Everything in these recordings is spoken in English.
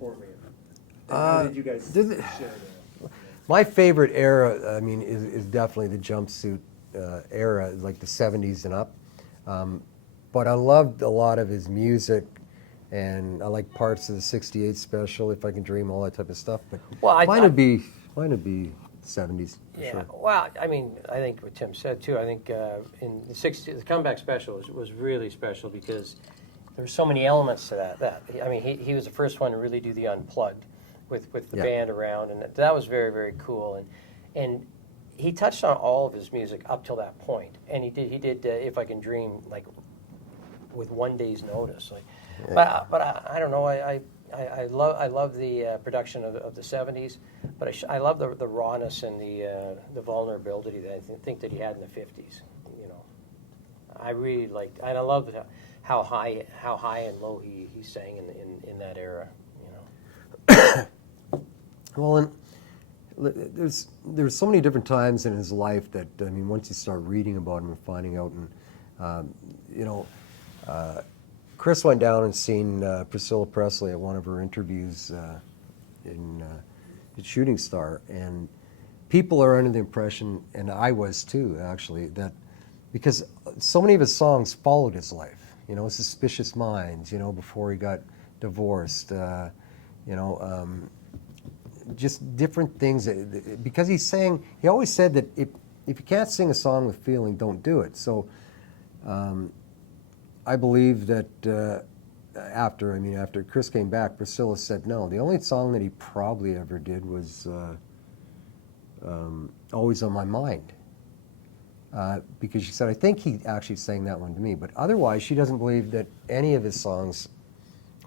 format? And how did you guys share that? My favorite era, I mean, is definitely the jumpsuit era, like the 70s and up. But I loved a lot of his music, and I like parts of the '68 special, If I Can Dream, all that type of stuff. But mine would be '70s for Yeah, sure. well, I mean, I think what Tim said too. I think in the '60s, the comeback special was really special because there were so many elements to that. I mean, he was the first one to really do the unplugged with the band around, and that was very, very cool. And he touched on all of his music up till that point, and he did If I Can Dream like with 1 day's notice. Like, but I don't know. I love the production of the '70s, but I love the rawness and the vulnerability that I think that he had in the '50s. You know, I really liked, and I love how high and low he sang in that era. You know. Well, and there's so many different times in his life that, I mean, once you start reading about him and finding out, and you know, Chris went down and seen Priscilla Presley at one of her interviews in Shooting Star, and people are under the impression, and I was too, actually, that because so many of his songs followed his life, you know, Suspicious Minds, you know, before he got divorced, you know, just different things, because he always said that if you can't sing a song with feeling, don't do it. So I believe that after Chris came back, Priscilla said no. The only song that he probably ever did was Always on My Mind. Because she said, I think he actually sang that one to me, but otherwise she doesn't believe that any of his songs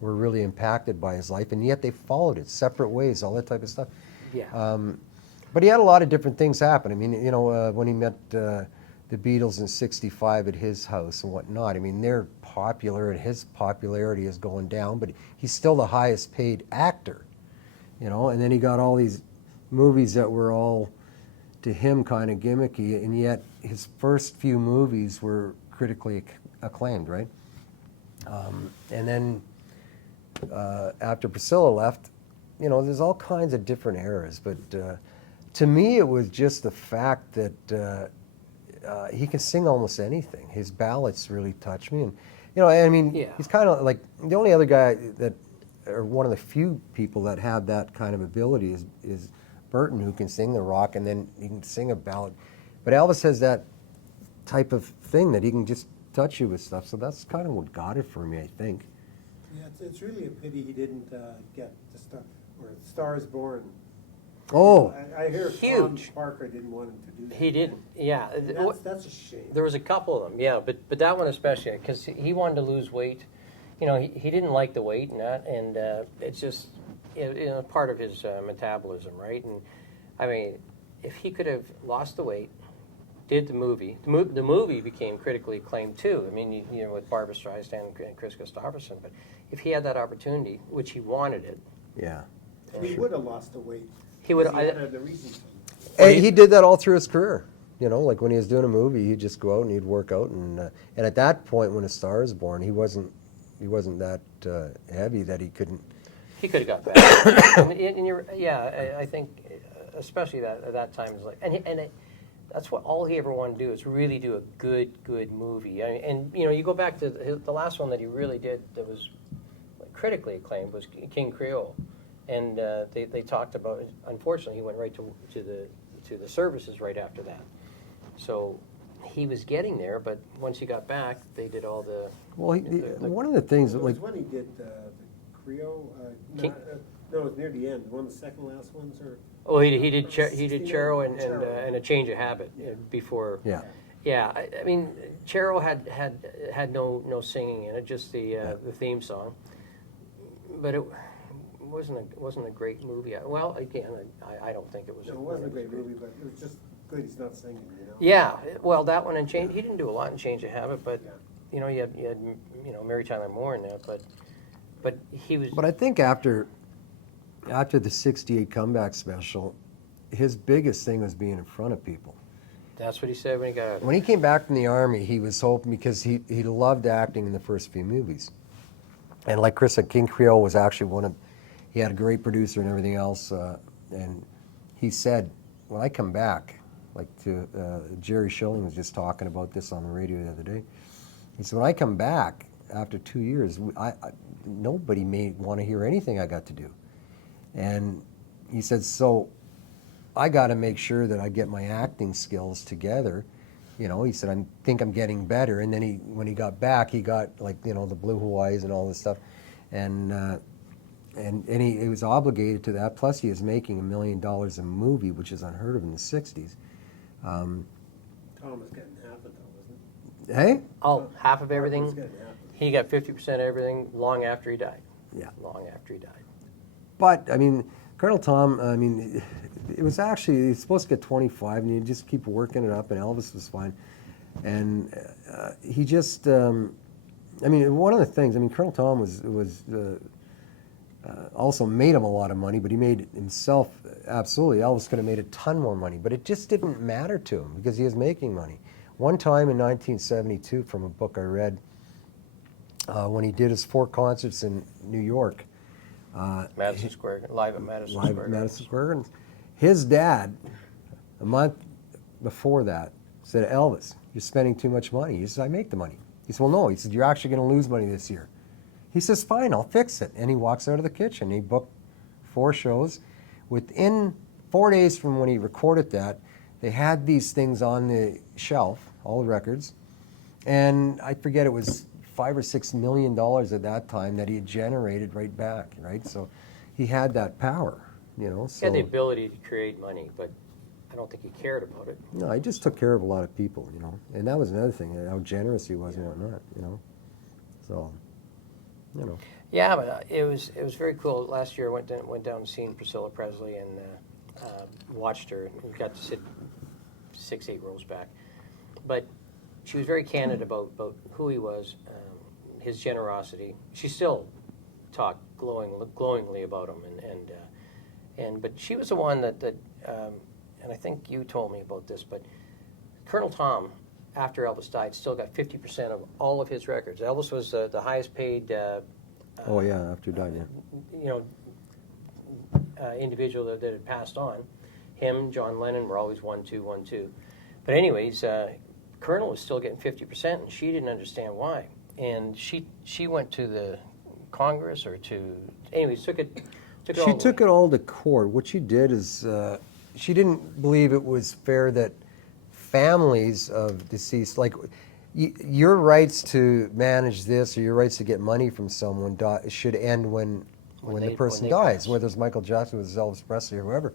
were really impacted by his life, and yet they followed it separate ways, all that type of stuff. Yeah. But he had a lot of different things happen. I mean, you know, when he met the Beatles in '65 at his house and whatnot, I mean, they're popular and his popularity is going down, but he's still the highest paid actor, you know, and then he got all these movies that were all, to him, kind of gimmicky, and yet his first few movies were critically acclaimed, right? And then after Priscilla left, you know, there's all kinds of different eras, but to me it was just the fact that he can sing almost anything. His ballads really touch me, and you know, I mean, he's kind of like the only other guy that, or one of the few people that have that kind of ability is Burton, who can sing the rock and then he can sing a ballad. But Elvis has that type of thing that he can just touch you with stuff. So that's kind of what got it for me, I think. Yeah, it's really a pity he didn't get the star, or Star is Born. Oh, I hear Tom Parker didn't want him to do that. He didn't, yeah. That's a shame. There was a couple of them, yeah, but that one especially, because he wanted to lose weight. You know, he didn't like the weight and that, and it's just part of his metabolism, right? And I mean, if he could have lost the weight, did the movie became critically acclaimed too. I mean, you know, with Barbra Streisand and Chris Christopherson. But if he had that opportunity, which he wanted it, yeah. He would have lost the weight. He would. He had the reason to. And he did that all through his career. You know, like when he was doing a movie, he'd just go out and he'd work out, and at that point, when A Star Is Born, he wasn't that heavy that he couldn't. He could have got better. I think especially at that time is like, that's what all he ever wanted to do is really do a good movie. And you know, you go back to the last one that he really did that was critically acclaimed was King Creole, and they talked about it. Unfortunately, he went right to the services right after that. So he was getting there, but once he got back, they did all the. Well, one of the things It that, was like, when he did the Creole. No, it was near the end. One of the second last ones, or. Oh, he did Charo and A Change of Habit before. Yeah. Yeah, I mean, Charo had no singing in it, just the theme song. But it wasn't a great movie. Well, again, I don't think it was. No, it wasn't a great movie, but it was just good. He's not singing, you know. Yeah, well, that one and Change. He didn't do a lot in Change of Habit, but you know, you had Mary Tyler Moore in there, but he was. But I think after the '68 comeback special, his biggest thing was being in front of people. That's what he said when he got out. When he came back from the Army, he was hoping, because he loved acting in the first few movies. And like Chris said, King Creole was actually he had a great producer and everything else. And he said, when I come back, like to Jerry Schilling was just talking about this on the radio the other day. He said, when I come back after 2 years, nobody may want to hear anything I got to do. And he said, so I got to make sure that I get my acting skills together. You know, he said, I think I'm getting better. And then when he got back, he got like, you know, the Blue Hawaiis and all this stuff. And he was obligated to that. Plus he was making $1 million a movie, which is unheard of in the 60s. Tom was getting half of it though, wasn't it? Hey? Oh, half of He was everything. getting half of it. He got 50% of everything long after he died. Yeah. Long after he died. But, I mean, Colonel Tom, I mean, it was actually, he's supposed to get 25, and you just keep working it up, and Elvis was fine. And he just, I mean, one of the things, I mean, Colonel Tom was also made him a lot of money, but he made himself, absolutely, Elvis could have made a ton more money, but it just didn't matter to him because he was making money. One time in 1972, from a book I read, when he did his 4 concerts in New York, Madison Square, live at Madison live Square. at Madison Square Garden. His dad, a month before that, said, Elvis, you're spending too much money. He said, I make the money. He said, well, no. He said, you're actually going to lose money this year. He says, fine, I'll fix it. And he walks out of the kitchen. He booked 4 shows. Within 4 days from when he recorded that, they had these things on the shelf, all the records. And I forget, it was $5 or $6 million at that time that he had generated right back, right? So he had that power, you know. He had the So ability to create money, but I don't think he cared about it. no, he just took care of a lot of people, you know. And that was another thing, how generous he was and whatnot, you know. So, you know. Yeah, but it was very cool. Last year I went down and seen Priscilla Presley and watched her, and we got to sit 6-8 rows back. But she was very candid about who he was, his generosity. She still talked glowingly about him, but she was the one that and I think you told me about this, but Colonel Tom, after Elvis died, still got 50% of all of his records. Elvis was the highest paid. Oh yeah, after he died, yeah. You know, individual that had passed on. Him, John Lennon were always 1-2, 1-2. But anyways, Colonel was still getting 50%, and she didn't understand why. And she went to the Congress or to, anyways, took it all She the took way. it all to court. What she did is she didn't believe it was fair that families of deceased, like your rights to manage this or your rights to get money from someone should end when the person dies, pass. whether it's Michael Jackson, whether it's Elvis Presley, or whoever.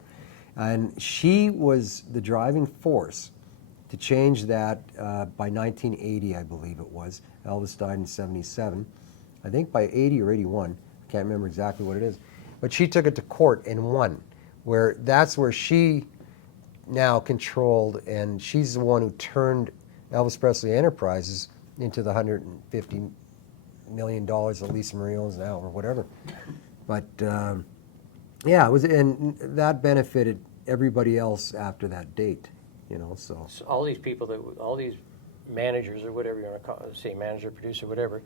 And she was the driving force to change that by 1980, I believe it was. Elvis died in 77. I think by 80 or 81, I can't remember exactly what it is. But she took it to court and won, where that's where she now controlled, and she's the one who turned Elvis Presley Enterprises into the $150 million that Lisa Marie owns now, or whatever. But yeah, it was, and that benefited everybody else after that date, you know. So all these people all these managers or whatever you want to say, manager, producer, whatever,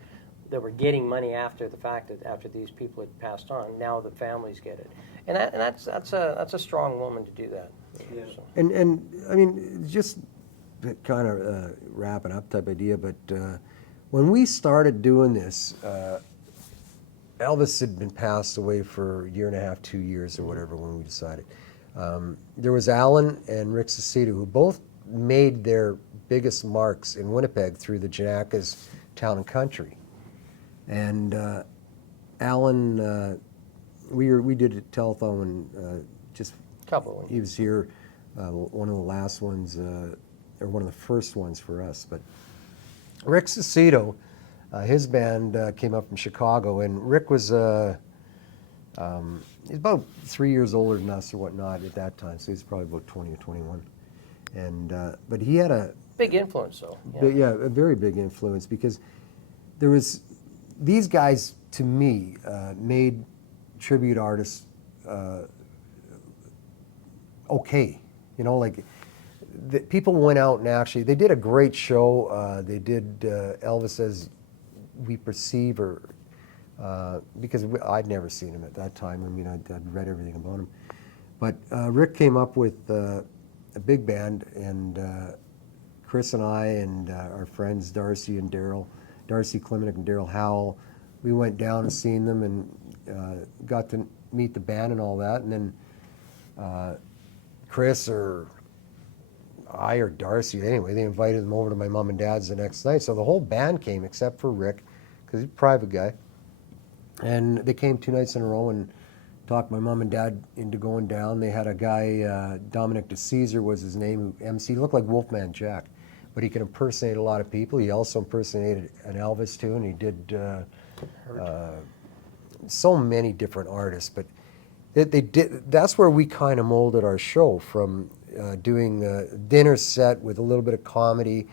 that were getting money after the fact that after these people had passed on, now the families get it, and that's a strong woman to do that. Yeah. So. and I mean, just kind of wrapping up type idea, but when we started doing this, Elvis had been passed away for a year and a half, 2 years or whatever when we decided. There was Alan and Rick Cicito, who both made their biggest marks in Winnipeg through the Janaka's Town and Country. And Alan, we did a telethon when just Couple. he was here, one of the last ones, or one of the first ones for us. But Rick Cicito, his band came up from Chicago, and Rick was he's about 3 years older than us or whatnot at that time, so he's probably about 20 or 21. And but he had a Big influence, though. a very big influence, because there was these guys, to me, made tribute artists okay, you know, like people went out and actually they did a great show. They did Elvis as We Perceive, or because I'd never seen him at that time. I mean, I'd read everything about him. But Rick came up with a big band, and Chris and I and our friends Darcy and Daryl, Darcy Klimenik and Daryl Howell, we went down and seen them and got to meet the band and all that. And then Chris or I or Darcy, anyway, they invited them over to my mom and dad's the next night. So the whole band came except for Rick, because he's a private guy. And they came 2 nights in a row and talked my mom and dad into going down. They had a guy, Dominic DeCesar was his name, who MC. He looked like Wolfman Jack, but he could impersonate a lot of people. He also impersonated an Elvis too, and he did so many different artists. But they did. That's where we kind of molded our show from doing a dinner set with a little bit of comedy,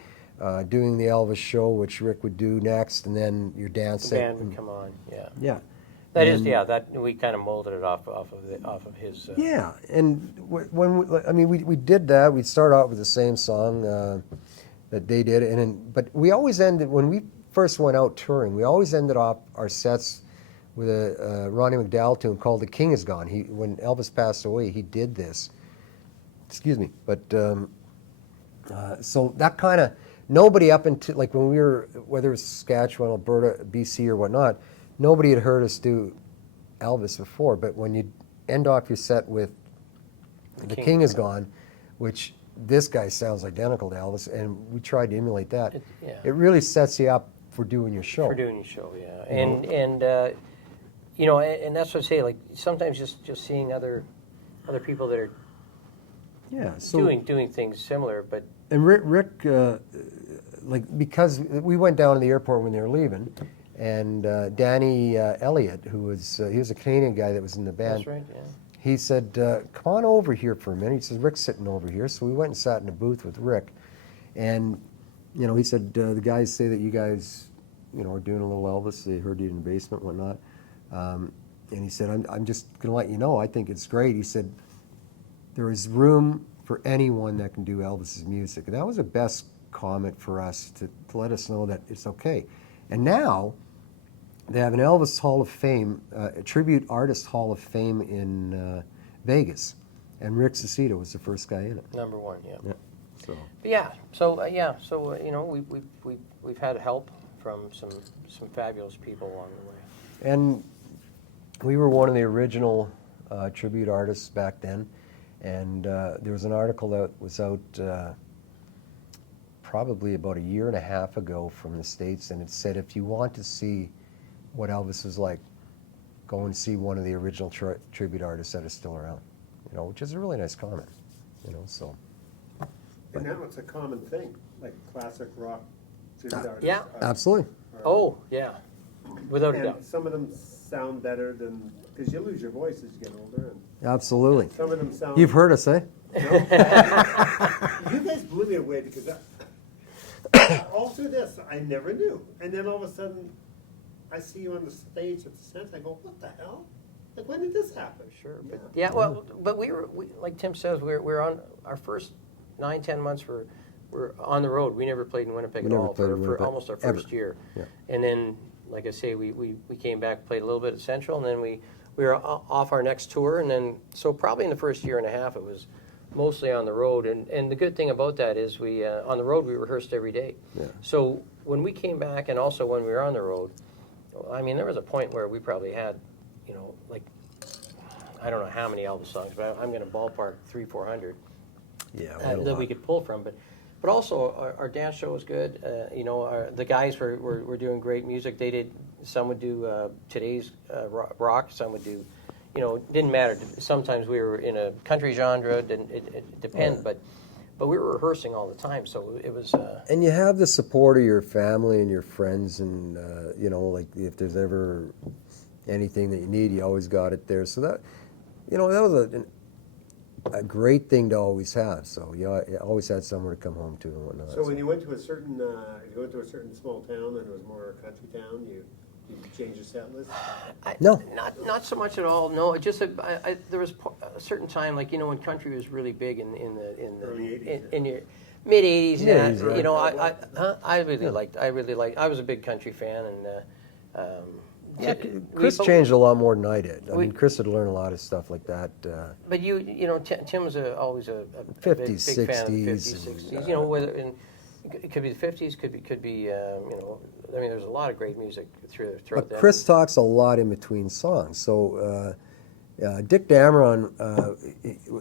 doing the Elvis show, which Rick would do next, and then your dance The set. band would come on, yeah. Yeah. That is, yeah, that, we kind of molded it off of his... Yeah, and we did that. We'd start out with the same song that they did, and then, but we always ended, when we first went out touring, we always ended off our sets with a Ronnie McDowell tune called "The King Is Gone." When Elvis passed away, he did this. Excuse me, but so that kind of, nobody up until, like when we were, whether it was Saskatchewan, Alberta, BC, or whatnot, nobody had heard us do Elvis before. But when you end off your set with "The King Is Gone," which this guy sounds identical to Elvis, and we tried to emulate that, it really sets you up for doing your show. For doing your show, yeah. And you know, and that's what I say, like, sometimes just seeing other people that are doing things similar, but... And Rick like, because we went down to the airport when they were leaving, and Danny Elliott, he was a Canadian guy that was in the band. That's right, yeah. He said, come on over here for a minute. He says, Rick's sitting over here. So we went and sat in a booth with Rick. And, you know, he said, the guys say that you guys, you know, are doing a little Elvis. They heard you in the basement and whatnot. And he said, I'm just going to let you know, I think it's great. He said, there is room for anyone that can do Elvis's music. And that was the best comment for us to let us know that it's okay. And now, they have an Elvis Hall of Fame, a tribute artist Hall of Fame in Vegas, and Rick Cicito was the first guy in it. Number one, yeah. So. But you know, we've had help from some fabulous people along the way. And we were one of the original tribute artists back then, and there was an article that was out probably about a year and a half ago from the States, and it said, if you want to see what Elvis was like, go and see one of the original tribute artists that is still around, you know, which is a really nice comment, you know, so. And now it's a common thing, like classic rock tribute artists. Yeah. Absolutely. Oh, yeah, without a doubt. And some of them sound better than, because you lose your voice as you get older. And Absolutely. some of them sound... You've heard us, eh? No? You guys blew me away, because all through this, I never knew. And then all of a sudden, I see you on the stage at the Sense. I go, what the hell? Like, when did this happen? Sure, but well, but we like Tim says, we're on our first 9-10 months. We're on the road. We never played in Winnipeg at all for almost our first year. Yeah. And then, like I say, we came back, played a little bit at Central, and then we were off our next tour. And then, so probably in the first year and a half, it was mostly on the road. And the good thing about that is we on the road we rehearsed every day. Yeah. So when we came back, and also when we were on the road, I mean, there was a point where we probably had, you know, like, I don't know how many Elvis songs, but I'm going to ballpark 300-400 that we could pull from. But also our dance show was good. You know, the guys were doing great music. They did. Some would do today's rock. Some would do, you know, didn't matter. Sometimes we were in a country genre. It depends, but we were rehearsing all the time, so it was... And you have the support of your family and your friends, and, you know, like, if there's ever anything that you need, you always got it there. So that, you know, that was a great thing to always have. So you always had somewhere to come home to and whatnot. So when you went to a certain, small town and it was more a country town, you change your set list? No. Not so much at all. No, it just there was a certain time, like, you know, when country was really big in the Early 80s, in your mid 80s. Yeah, right. you know, I really liked. I was a big country fan, and Yeah, we Chris both- changed a lot more than I did. I we- mean, Chris had learned a lot of stuff like that. But you know, Tim was always a 50s, big fan of the 60s, 50s, and, 60s. You know, whether it could be the 50s, could be you know. I mean, there's a lot of great music throughout But that. Chris talks a lot in between songs. So Dick Dameron,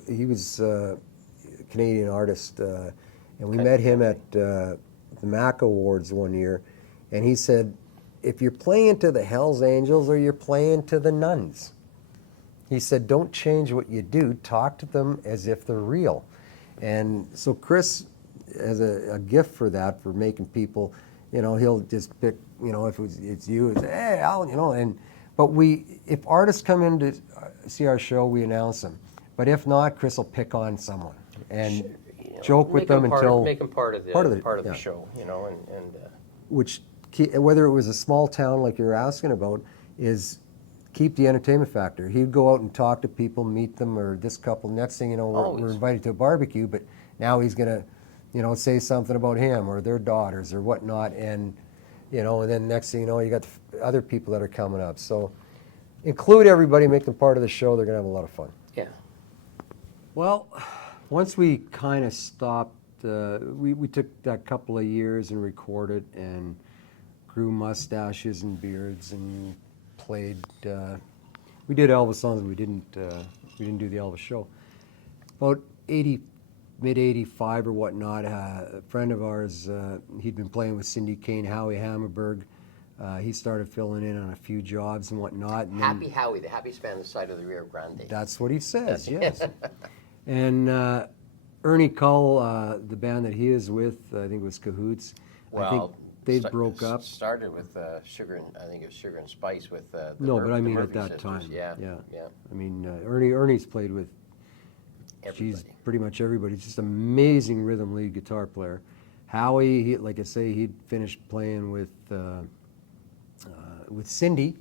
he was a Canadian artist, and we met him at the Mac Awards one year, and he said, if you're playing to the Hells Angels or you're playing to the Nuns, he said, don't change what you do. Talk to them as if they're real. And so Chris has a gift for that, for making people, you know, he'll just pick, you know, if it's you, it's, hey, Al, you know, but if artists come in to see our show, we announce them. But if not, Chris will pick on someone and You know, joke with them until make them part of the yeah. show, you know, and which, whether it was a small town like you're asking about, is keep the entertainment factor. He'd go out and talk to people, meet them, or this couple. Next thing you know, we're Always. invited to a barbecue, but now he's going to, you know, say something about him or their daughters or whatnot, and, you know, and then next thing you know, you got other people that are coming up. So include everybody, make them part of the show. They're going to have a lot of fun. yeah. Well, once we kind of stopped, we took that couple of years and recorded and grew mustaches and beards and played. We did Elvis songs. We didn't do the Elvis show. About mid-85 or whatnot, a friend of ours, he'd been playing with Cindy Kane, Howie Hammerberg. He started filling in on a few jobs and whatnot. And then- Happy Howie, the happy span the side of the Rio Grande. That's what he says, yes. And Ernie Cull, the band that he is with, I think it was Cahoots. I think they broke up. Started with Sugar and I think it was Sugar and Spice with the No, but I the mean Murphy at that sisters. time. Yeah. I mean, Ernie's played with, Everybody. pretty much everybody. He's just amazing rhythm lead guitar player. Howie, like I say, he'd finished playing with Cindy,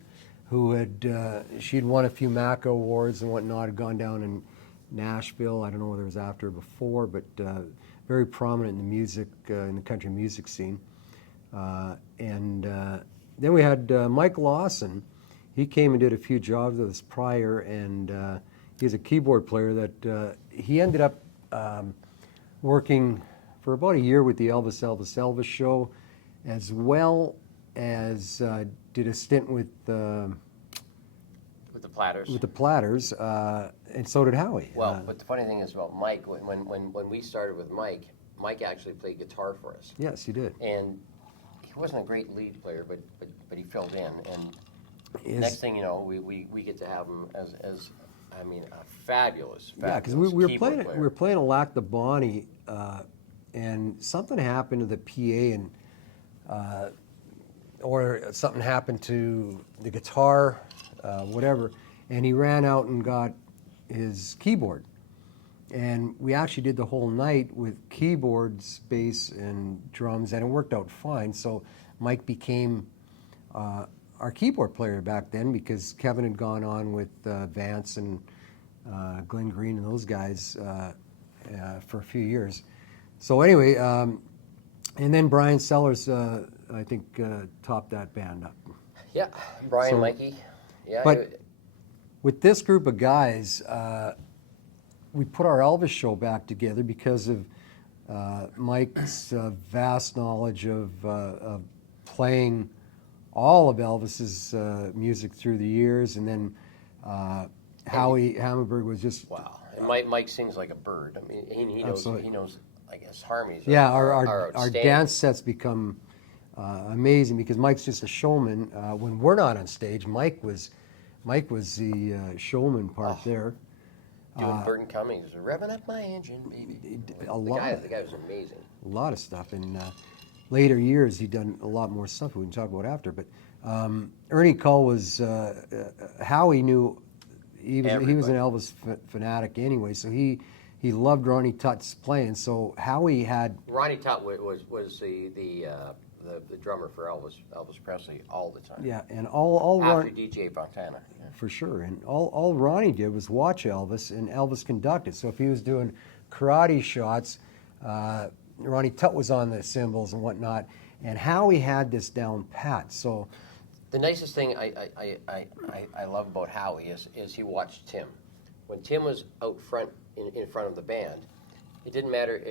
who had she'd won a few Mac Awards and whatnot. Had gone down in Nashville. I don't know whether it was after or before, but very prominent in the music, in the country music scene. And then we had Mike Lawson. He came and did a few jobs with us prior, and he's a keyboard player that he ended up working for about a year with the Elvis show, as well as did a stint with With the Platters. the Platters, and so did Howie. Well, but the funny thing is about Mike, when we started with Mike actually played guitar for us. Yes, he did. And he wasn't a great lead player, but he filled in. And His- next thing you know, we get to have him as I mean, a fabulous Yeah, because we were keyboard playing player. we were playing a Lac the Bonnie, and something happened to the PA, and or something happened to the guitar, whatever, and he ran out and got his keyboard, and we actually did the whole night with keyboards, bass, and drums, and it worked out fine. So Mike became our keyboard player back then, because Kevin had gone on with Vance and Glenn Green and those guys for a few years. So anyway, and then Brian Sellers, I think, topped that band up. Yeah, Brian, So- Mikey. Yeah, But with this group of guys, we put our Elvis show back together because of Mike's vast knowledge of playing all of Elvis's music through the years, and then Howie Hammerberg was just wow. And Mike sings like a bird. I mean, he knows. Absolutely. He knows. I guess harmonies. yeah. Are Our outstanding. dance sets become amazing because Mike's just a showman. When we're not on stage, Mike was the showman part there. Doing Burton Cummings, revving up my engine, baby. A lot. The guy was amazing. A lot of stuff. In later years, he'd done a lot more stuff we can talk about after. But Ernie Cull was Howie knew he was an Elvis fanatic anyway. So he loved Ronnie Tutt's playing. So Howie had Ronnie Tutt was the drummer for Elvis Presley all the time. yeah, and all After Ronnie, DJ Fontana. Yeah. for sure. And all Ronnie did was watch Elvis, and Elvis conducted. So if he was doing karate shots, Ronnie Tutt was on the cymbals and whatnot. And Howie had this down pat. So The nicest thing I love about Howie is he watched Tim. When Tim was out front in front of the band, it didn't matter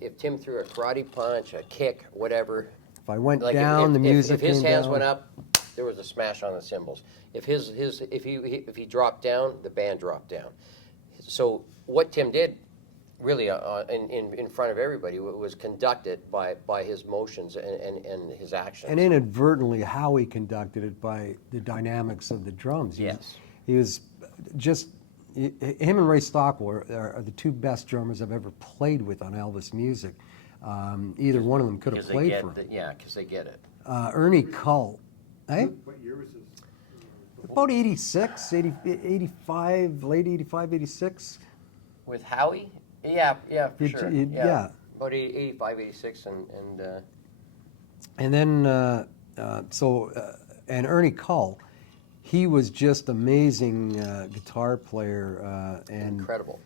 if Tim threw a karate punch, a kick, whatever. If I went Like down, the music if his came hands down. went up, there was a smash on the cymbals. If he dropped down, the band dropped down. So what Tim did, really, in front of everybody, was conducted by his motions and his actions. And inadvertently, how he conducted it by the dynamics of the drums. Yes. He was just, him and Ray Stockwell are the two best drummers I've ever played with on Elvis music. Either one of them could have played for him. Yeah, because they get it. Ernie Cull, eh? What year was this? About 86, 85, late 85, 86. With Howie? Yeah, for sure. Yeah. About 85, 86, And then, and Ernie Cull, he was just amazing guitar player. And incredible.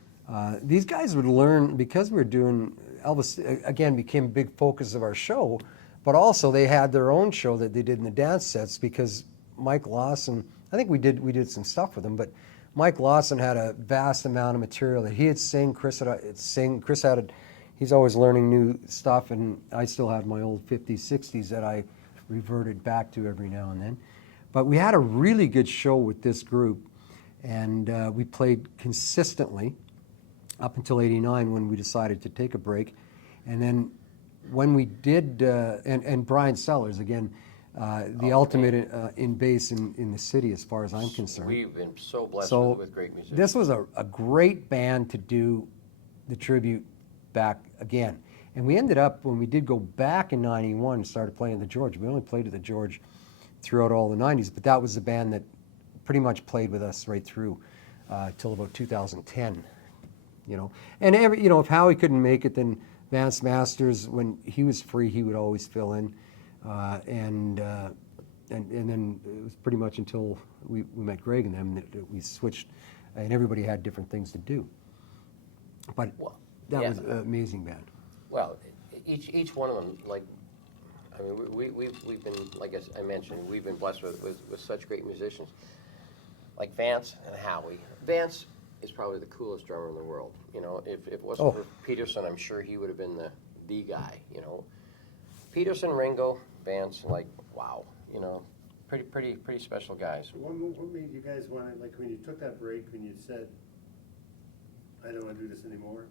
These guys would learn, because we were doing, Elvis, again, became a big focus of our show, but also they had their own show that they did in the dance sets, because Mike Lawson, I think we did some stuff with him, but Mike Lawson had a vast amount of material that he had sing. Chris had he's always learning new stuff, and I still had my old 50s, 60s that I reverted back to every now and then. But we had a really good show with this group, and we played consistently up until '89 when we decided to take a break. And then when we did, and Brian Sellers, again, the ultimate in bass in the city as far as I'm concerned. We've been so blessed with great musicians. This was a great band to do the tribute back again. And we ended up, when we did go back in '91 and started playing the George, we only played at the George throughout all the '90s, but that was the band that pretty much played with us right through till about 2010. And if Howie couldn't make it, then Vance Masters, when he was free, he would always fill in. And then it was pretty much until we met Greg and them that we switched, and everybody had different things to do. But that was an amazing band. Well, each one of them, we've been, like I mentioned, we've been blessed with such great musicians, like Vance and Howie. Vance is probably the coolest drummer in the world. If it wasn't for Peterson, I'm sure he would have been the guy. Peterson, Ringo, Vance, wow, pretty special guys. What made you guys want to, when you took that break, when you said, I don't want to do this anymore?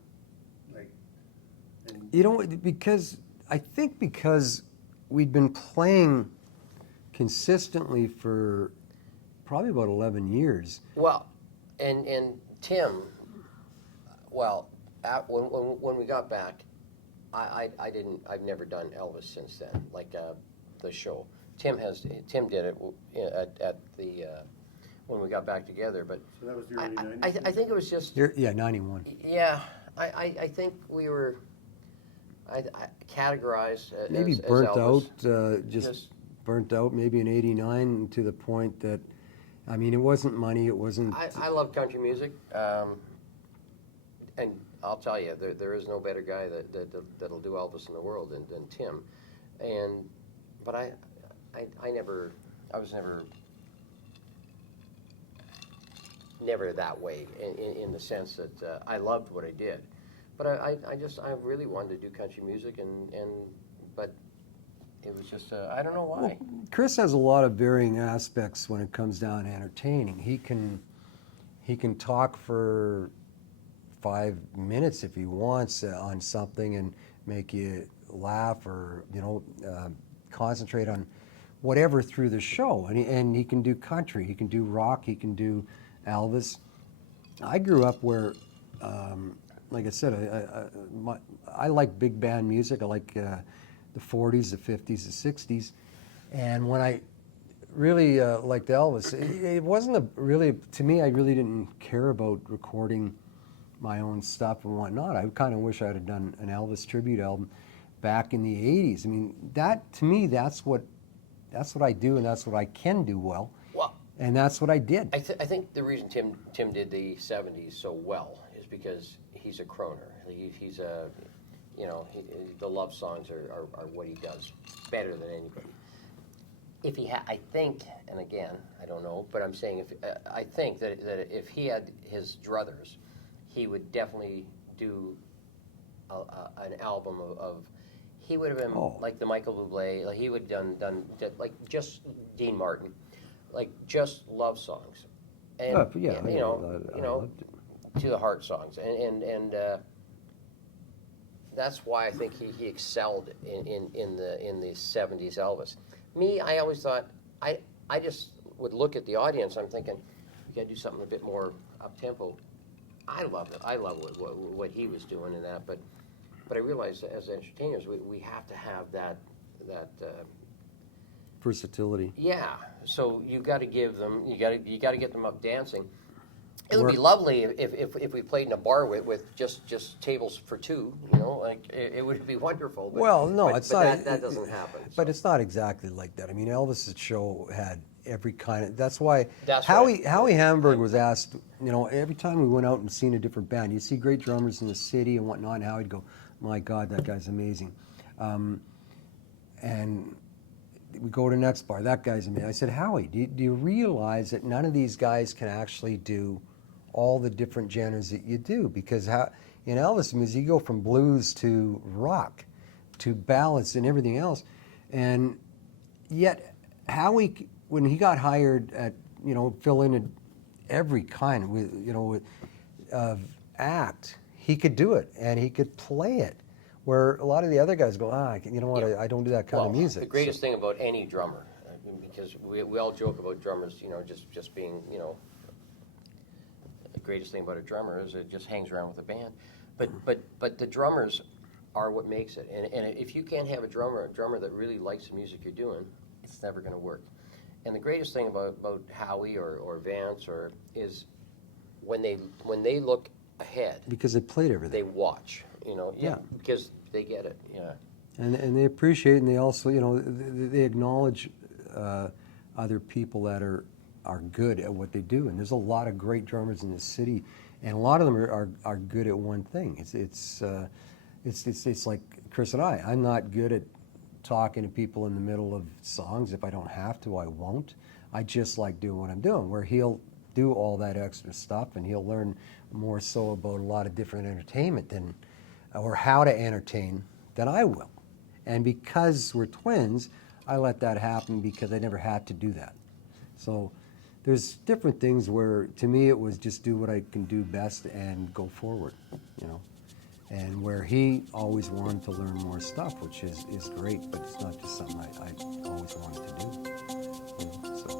Because we'd been playing consistently for probably about 11 years. Well, and Tim, when we got back, I've never done Elvis since then, the show. Tim did it at the when we got back together, but So that was the early 90s? I think it was just 91. Yeah, I think we were I categorized Maybe as burnt Elvis. out, just burnt out maybe in '89 to the point that, it wasn't money, it wasn't. I love country music, and I'll tell you, there is no better guy that'll do Elvis in the world than Tim, but I was never that way in the sense that I loved what I did, but I really wanted to do country music but it was just I don't know why. Well, Chris has a lot of varying aspects when it comes down to entertaining. He can talk for 5 minutes if he wants on something and make you laugh or concentrate on whatever through the show. And he can do country, he can do rock, he can do Elvis. I grew up where, like I said, I like big band music. I like the 40s, the 50s, the 60s. And when I really liked Elvis, it wasn't to me, I really didn't care about recording my own stuff and whatnot. I kind of wish I had done an Elvis tribute album back in the 80s. To me, that's what I do, and that's what I can do well. And that's what I did. I think the reason Tim did the 70s so well is because he's a croner. He's a, the love songs are what he does better than anybody. if he had, I think, and again, I don't know, but I'm saying if I think that if he had his druthers, he would definitely do an album of he would have been like the Michael Bublé, like he would have done like just Dean Martin, like just love songs, and yeah, you know, to the heart songs, and that's why I think he excelled in the '70s Elvis. Me, I always thought I just would look at the audience. I'm thinking we got to do something a bit more up tempo. I love it. I love what he was doing in that, but I realized that as entertainers, we have to have that versatility. yeah. So you got to give them. You got to get them up dancing. It would be lovely if we played in a bar with just tables for two. You know, like it would be wonderful. But, Well, no, it's not. That doesn't happen. But it's not exactly like that. I mean, Elvis's show had every kind of. That's why That's Howie right. Howie Hamburg was asked. You know, every time we went out and seen a different band, you see great drummers in the city and whatnot. And Howie'd go, "My God, that guy's amazing," and we go to the next bar. That guy's amazing. I said, Howie, do you realize that none of these guys can actually do all the different genres that you do? Because in Elvis music, you go from blues to rock, to ballads and everything else, and yet Howie, when he got hired at fill in every kind of act, he could do it and he could play it. Where a lot of the other guys go, you know what, Yeah. I don't do that kind of music. The greatest thing about any drummer, because we all joke about drummers, just being, the greatest thing about a drummer is it just hangs around with the band. But the drummers are what makes it. And if you can't have a drummer that really likes the music you're doing, it's never going to work. And the greatest thing about Howie or Vance is when they look ahead, Because they played everything. they watch. Yeah. Because they get it. Yeah. And they appreciate it, and they also, they acknowledge other people that are good at what they do. And there's a lot of great drummers in this city, and a lot of them are good at one thing. It's like Chris and I. I'm not good at talking to people in the middle of songs. If I don't have to, I won't. I just like doing what I'm doing. Where he'll do all that extra stuff, and he'll learn more so about a lot of different entertainment or how to entertain than I will. And because we're twins, I let that happen because I never had to do that. So there's different things where, to me, it was just do what I can do best and go forward, And where he always wanted to learn more stuff, which is great, but it's not just something I always wanted to do. So.